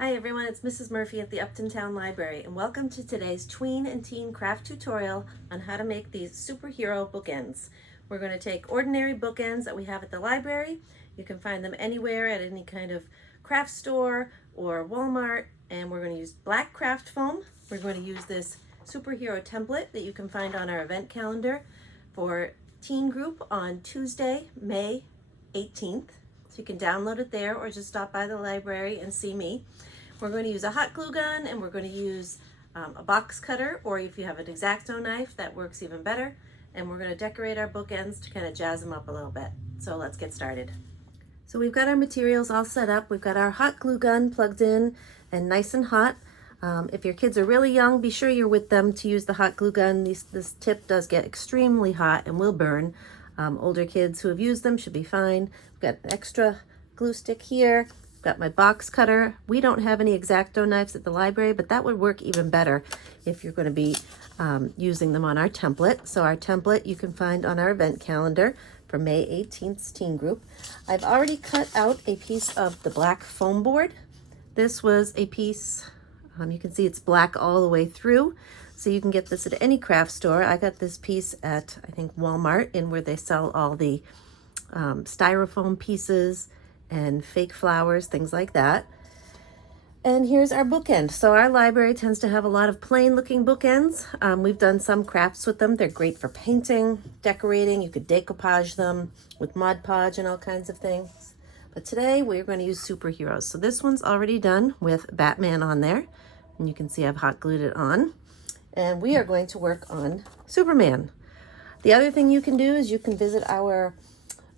Hi everyone, it's Mrs. Murphy at the Upton Town Library, and welcome to today's tween and teen craft tutorial on how to make these superhero bookends. We're going to take ordinary bookends that we have at the library. You can find them anywhere at any kind of craft store or Walmart, and we're going to use black craft foam. We're going to use this superhero template that you can find on our event calendar for teen group on Tuesday, May 18th. So you can download it there or just stop by the library and see me. We're going to use a hot glue gun, and we're going to use a box cutter, or if you have an X-Acto knife, that works even better. And we're going to decorate our bookends to kind of jazz them up a little bit. So let's get started. So we've got our materials all set up. We've got our hot glue gun plugged in and nice and hot. If your kids are really young, be sure you're with them to use the hot glue gun. This tip does get extremely hot and will burn. Older kids who have used them should be fine. We've got an extra glue stick here. I've got my box cutter. We don't have any X-Acto knives at the library, but that would work even better if you're going to be using them on our template. So our template you can find on our event calendar for May 18th's teen group. I've already cut out a piece of the black foam board. This was a piece, you can see it's black all the way through. So you can get this at any craft store. I got this piece at, I think, Walmart, in where they sell all the styrofoam pieces and fake flowers, things like that. And here's our bookend. So our library tends to have a lot of plain looking bookends. We've done some crafts with them. They're great for painting, decorating. You could decoupage them with Mod Podge and all kinds of things. But today we're going to use superheroes. So this one's already done with Batman on there. And you can see I've hot glued it on. And we are going to work on Superman. The other thing you can do is you can visit our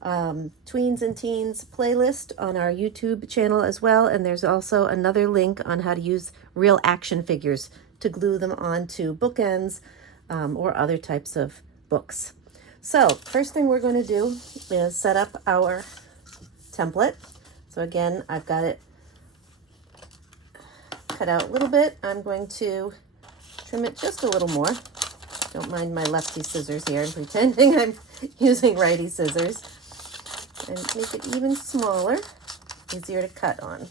Tweens and Teens playlist on our YouTube channel as well, and there's also another link on how to use real action figures to glue them onto bookends or other types of books. So first thing we're going to do is set up our template. So again, I've got it cut out a little bit. I'm going to trim it just a little more. Don't mind my lefty scissors here and pretending I'm using righty scissors. And make it even smaller, easier to cut on.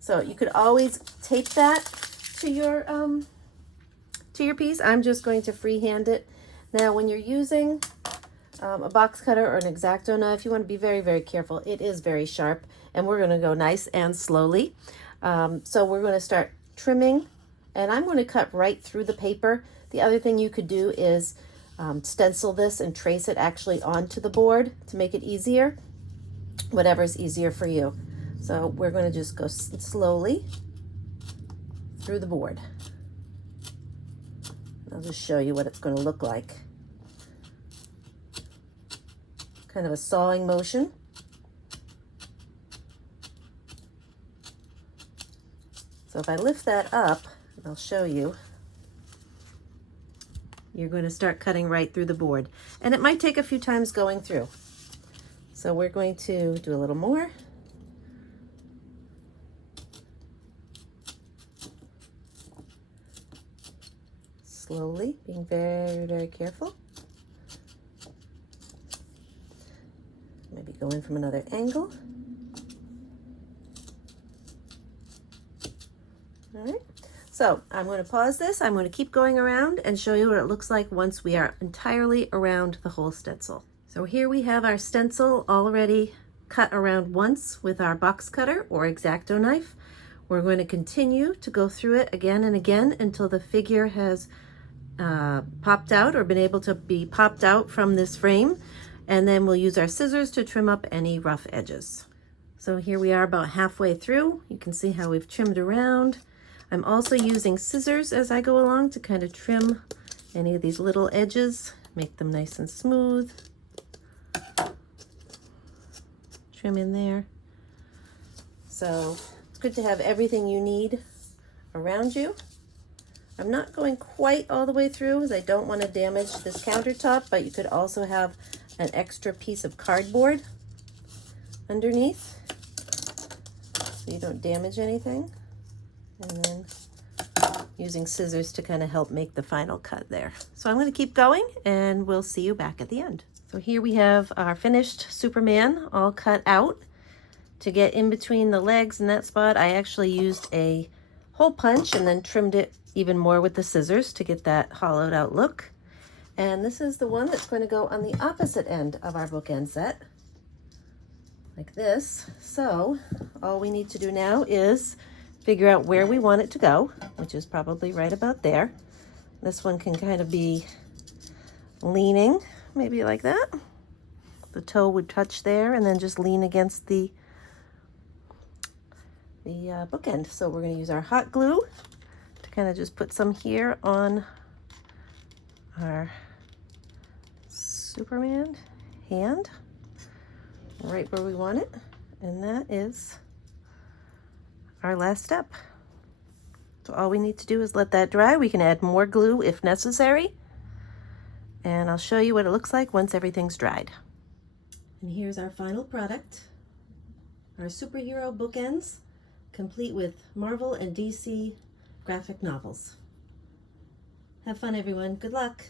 So you could always tape that to your piece. I'm just going to freehand it. Now, when you're using a box cutter or an X-Acto knife, you want to be very, very careful. It is very sharp, and we're going to go nice and slowly. So we're going to start trimming, and I'm going to cut right through the paper. The other thing you could do is stencil this and trace it actually onto the board to make it easier, whatever's easier for you. So we're going to just go slowly through the board. I'll just show you what it's going to look like. Kind of a sawing motion. So if I lift that up, I'll show you. You're going to start cutting right through the board. And it might take a few times going through. So we're going to do a little more. Slowly, being very, very careful. Maybe go in from another angle. All right. So I'm going to pause this. I'm going to keep going around and show you what it looks like once we are entirely around the whole stencil. So here we have our stencil already cut around once with our box cutter or X-Acto knife. We're going to continue to go through it again and again until the figure has popped out or been able to be popped out from this frame. And then we'll use our scissors to trim up any rough edges. So here we are about halfway through. You can see how we've trimmed around. I'm also using scissors as I go along to kind of trim any of these little edges, make them nice and smooth. Trim in there. So it's good to have everything you need around you. I'm not going quite all the way through as I don't want to damage this countertop, but you could also have an extra piece of cardboard underneath so you don't damage anything. And then using scissors to kind of help make the final cut there. So I'm going to keep going and we'll see you back at the end. So here we have our finished Superman all cut out. To get in between the legs in that spot, I actually used a hole punch and then trimmed it even more with the scissors to get that hollowed out look. And this is the one that's going to go on the opposite end of our bookend set, like this. So all we need to do now is figure out where we want it to go, which is probably right about there. This one can kind of be leaning, maybe like that. The toe would touch there and then just lean against the bookend. So we're going to use our hot glue to kind of just put some here on our Superman hand, right where we want it. And that is our last step. So all we need to do is let that dry. We can add more glue if necessary. And I'll show you what it looks like once everything's dried. And here's our final product, our superhero bookends, complete with Marvel and DC graphic novels. Have fun, everyone. Good luck.